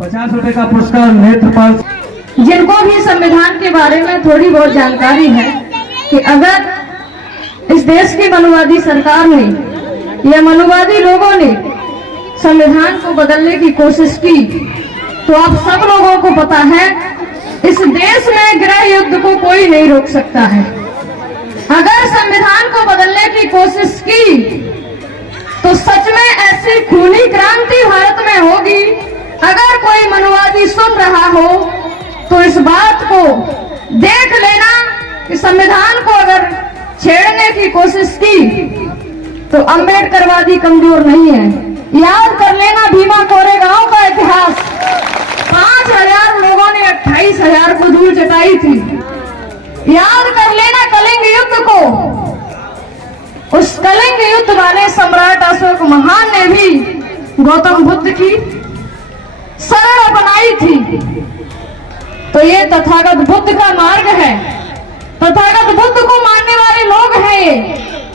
50 रुपए का पुरस्कार नेत्रपाल। जिनको भी संविधान के बारे में थोड़ी बहुत जानकारी है कि अगर इस देश की मनुवादी सरकार ने या मनुवादी लोगों ने संविधान को बदलने की कोशिश की तो आप सब लोगों को पता है इस देश में गृह युद्ध को कोई नहीं रोक सकता है। अगर संविधान को बदलने की कोशिश की तो सच में ऐसी खूनी क्रांति भारत में होगी। अगर कोई मनुवादी सुन रहा हो तो इस बात को देख लेना कि संविधान को अगर छेड़ने की कोशिश की तो अम्बेडकरवादी कमजोर नहीं है। याद कर लेना भीमा कोरेगांव का इतिहास। 5000 लोगों ने 28,000 को धूल चटाई थी। याद कर लेना कलिंग युद्ध को। उस कलिंग युद्ध वाले सम्राट अशोक महान ने भी गौतम बुद्ध की शरण अपनाई थी। तो ये तथागत बुद्ध का मार्ग है। तथागत बुद्ध को मानने वाले लोग हैं। ये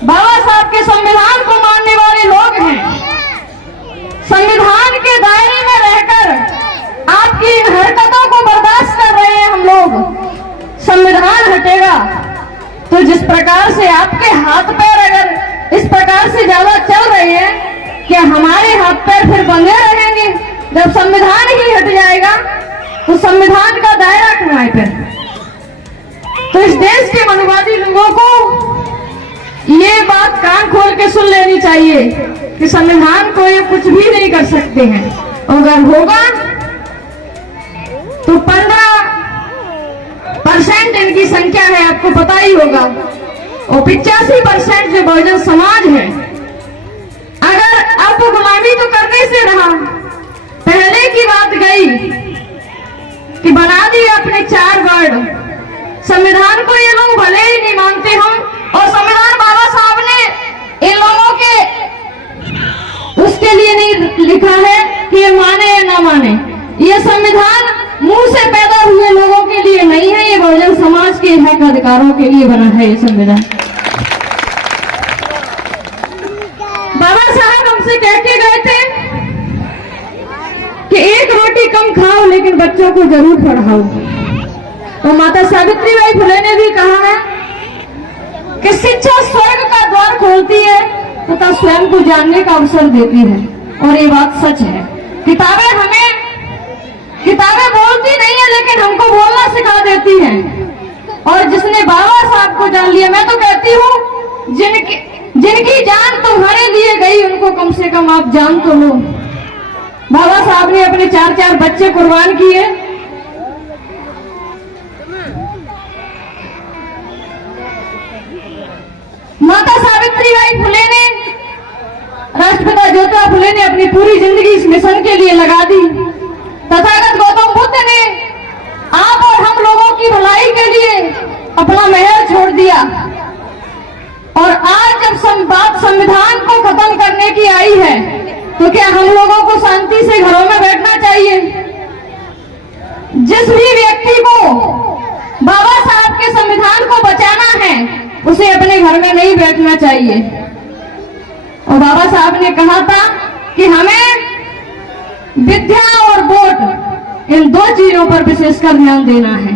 बाबा साहब के संविधान को मानने वाले लोग हैं। संविधान के दायरे में रहकर आपकी इन हरकतों को बर्दाश्त कर रहे हैं हम लोग। संविधान हटेगा तो जिस प्रकार से आपके हाथ पैर अगर इस प्रकार से ज्यादा चल रहे हैं क्या हमारे हाथ पैर फिर बंधे रहेंगे? जब संविधान ही हट जाएगा तो संविधान का दायरा कहाँ है फिर? तो इस देश के मनुवादी लोगों को ये बात कान खोल के सुन लेनी चाहिए कि संविधान को ये कुछ भी नहीं कर सकते हैं। अगर होगा तो 15% इनकी संख्या है, आपको पता ही होगा। और 85% जो बहुजन समाज है। अगर आपको गुलामी तो करने से रहा, पहले की बात गई कि बना दिए अपने 4 वर्ड। संविधान को ये लोग भले ही नहीं मानते हम, और संविधान बाबा साहब ने इन लोगों के उसके लिए नहीं लिखा है कि ये माने या ना माने। ये संविधान मुंह से पैदा हुए लोगों के लिए नहीं है, ये बहुजन समाज के हक अधिकारों के लिए बना है ये संविधान। बाबा साहब हमसे कह के गए थे कि 1 रोटी कम खाओ लेकिन बच्चों को जरूर पढ़ाओ। और माता सावित्रीबाई फुले ने भी कहा है कि शिक्षा स्वर्ग का द्वार खोलती है तथा स्वयं को जानने का अवसर देती है। और ये बात सच है। किताबें बोलती नहीं है लेकिन हमको बोलना सिखा देती हैं। और जिसने बाबा साहब को जान लिया, मैं तो कहती हूँ जिनकी जान तुम्हारे लिए गई उनको कम से कम आप जान तो लो। बाबा साहब ने अपने 4 बच्चे कुर्बान किए। माता सावित्रीबाई फुले ने, राष्ट्रपिता ज्योतिबा फुले ने अपनी पूरी जिंदगी इस मिशन के लिए लगा दी। तथागत गौतम बुद्ध ने आप और हम लोगों की भलाई के लिए अपना महल छोड़ दिया। और आज जब बात संविधान को खत्म करने की आई है तो क्या हम लोगों को शांति से घरों में बैठना चाहिए? जिस भी व्यक्ति को बाबा साहब के संविधान को बचाना है उसे अपने घर में नहीं बैठना चाहिए। और बाबा साहब ने कहा था कि हमें विद्या और वोट इन 2 चीजों पर विशेषकर ध्यान देना है।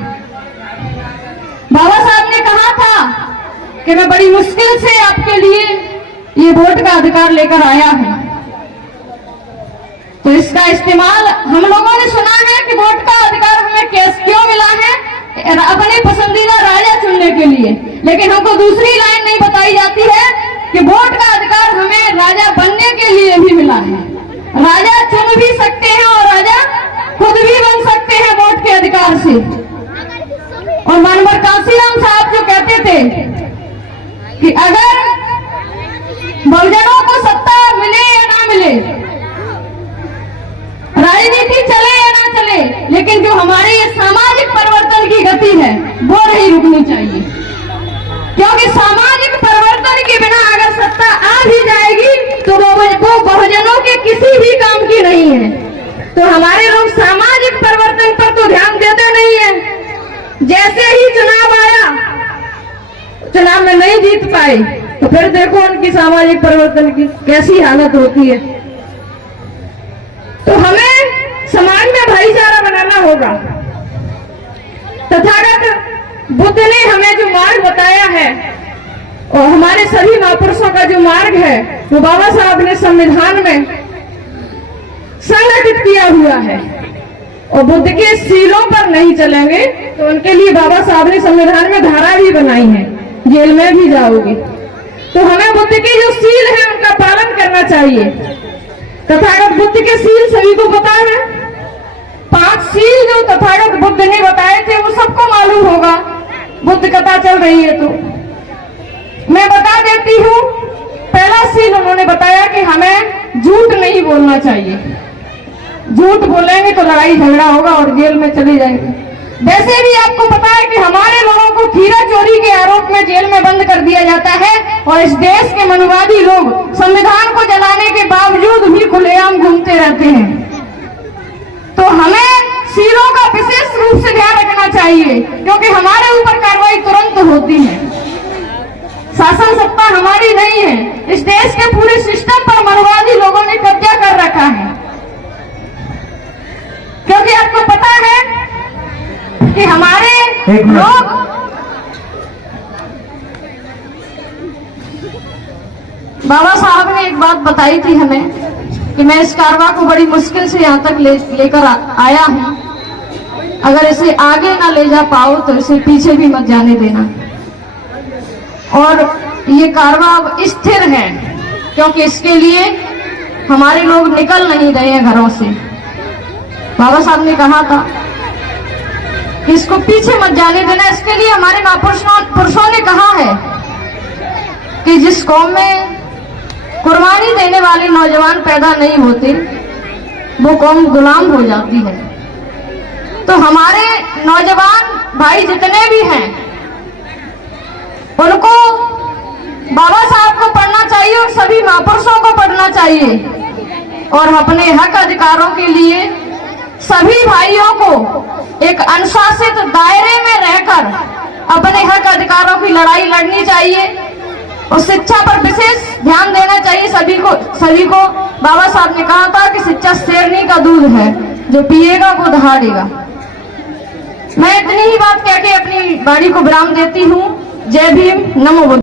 बाबा साहब ने कहा था कि मैं बड़ी मुश्किल से आपके लिए ये वोट का अधिकार लेकर आया हूं। तो इसका इस्तेमाल हम लोगों ने सुना है कि वोट का अधिकार हमें क्यों मिला है? अपने पसंदीदा राजा चुनने के लिए। लेकिन हमको दूसरी लाइन नहीं बताई जाती है कि वोट का अधिकार हमें राजा बनने के लिए भी मिला है। राजा चुन भी सकते हैं और राजा खुद भी बन सकते हैं वोट के अधिकार से। और मानवर काशीराम साहब जो कहते थे कि अगर बहुजनों को सत्ता मिले या ना मिले, राजनीति चले या ना चले, लेकिन जो हमारे ये सामाजिक परिवर्तन की गति है वो नहीं रुकनी चाहिए। क्योंकि सामाजिक परिवर्तन के बिना अगर सत्ता आ भी जाएगी तो वो बहुजनों के किसी भी काम की नहीं है। तो हमारे लोग सामाजिक परिवर्तन पर तो ध्यान देते नहीं है। जैसे ही चुनाव आया, चुनाव में नहीं जीत पाए तो फिर देखो उनकी सामाजिक परिवर्तन की कैसी हालत होती है। तो हमें समाज में भाईचारा बनाना होगा। तथागत बुद्ध ने हमें जो मार्ग बताया है और हमारे सभी महापुरुषों का जो मार्ग है वो बाबा साहब ने संविधान में संगठित किया हुआ है। और बुद्ध के सीलों पर नहीं चलेंगे तो उनके लिए बाबा साहब ने संविधान में धारा भी बनाई है, जेल में भी जाओगे। तो हमें बुद्ध के जो सील है उनका पालन करना चाहिए। तथागत बुद्ध के सील सभी को पता है। 5 सील जो तथागत बुद्ध ने बताए थे वो सबको मालूम होगा, बुद्ध कथा चल रही है तो मैं बता देती हूँ। पहला सील उन्होंने बताया कि हमें झूठ नहीं बोलना चाहिए। झूठ बोलेंगे तो लड़ाई झगड़ा होगा और जेल में चले जाएंगे। वैसे भी आपको पता है कि हमारे लोगों को खीरा चोरी के आरोप में जेल में बंद कर दिया जाता है और इस देश के मनुवादी लोग संविधान को जलाने के बावजूद भी खुलेआम घूमते रहते हैं। तो हमें सीलों का विशेष रूप से ध्यान रखना चाहिए क्योंकि हमारे ऊपर कार्रवाई तुरंत होती है। शासन सत्ता हमारी नहीं है, इस देश के पूरे सिस्टम पर मनुवादी लोगों ने कब्जा कर रखा है। क्योंकि आपको पता है कि हमारे लोग बाबा साहब ने एक बात बताई थी हमें कि मैं इस कारवा को बड़ी मुश्किल से यहाँ तक लेकर आया हूँ। अगर इसे आगे ना ले जा पाओ तो इसे पीछे भी मत जाने देना। और ये कारवा अब स्थिर है क्योंकि इसके लिए हमारे लोग निकल नहीं रहे हैं घरों से। बाबा साहब ने कहा था कि इसको पीछे मत जाने देना। इसके लिए हमारे महापुरुषों ने कहा है कि जिस कौम में कुर्बानी देने वाले नौजवान पैदा नहीं होते वो कौम गुलाम हो जाती है। तो हमारे नौजवान भाई जितने भी हैं उनको बाबा साहब को पढ़ना चाहिए और सभी महापुरुषों को पढ़ना चाहिए और अपने हक अधिकारों के लिए सभी भाइयों को एक अनुशासित दायरे में रहकर अपने हक अधिकारों की लड़ाई लड़नी चाहिए और शिक्षा पर विशेष ध्यान देना चाहिए सभी को। बाबा साहब ने कहा था कि शिक्षा शेरनी का दूध है, जो पिएगा वो दहाड़ेगा। मैं इतनी ही बात कहकर अपनी वाणी को विराम देती हूँ। जय भीम, नमो बुद्ध।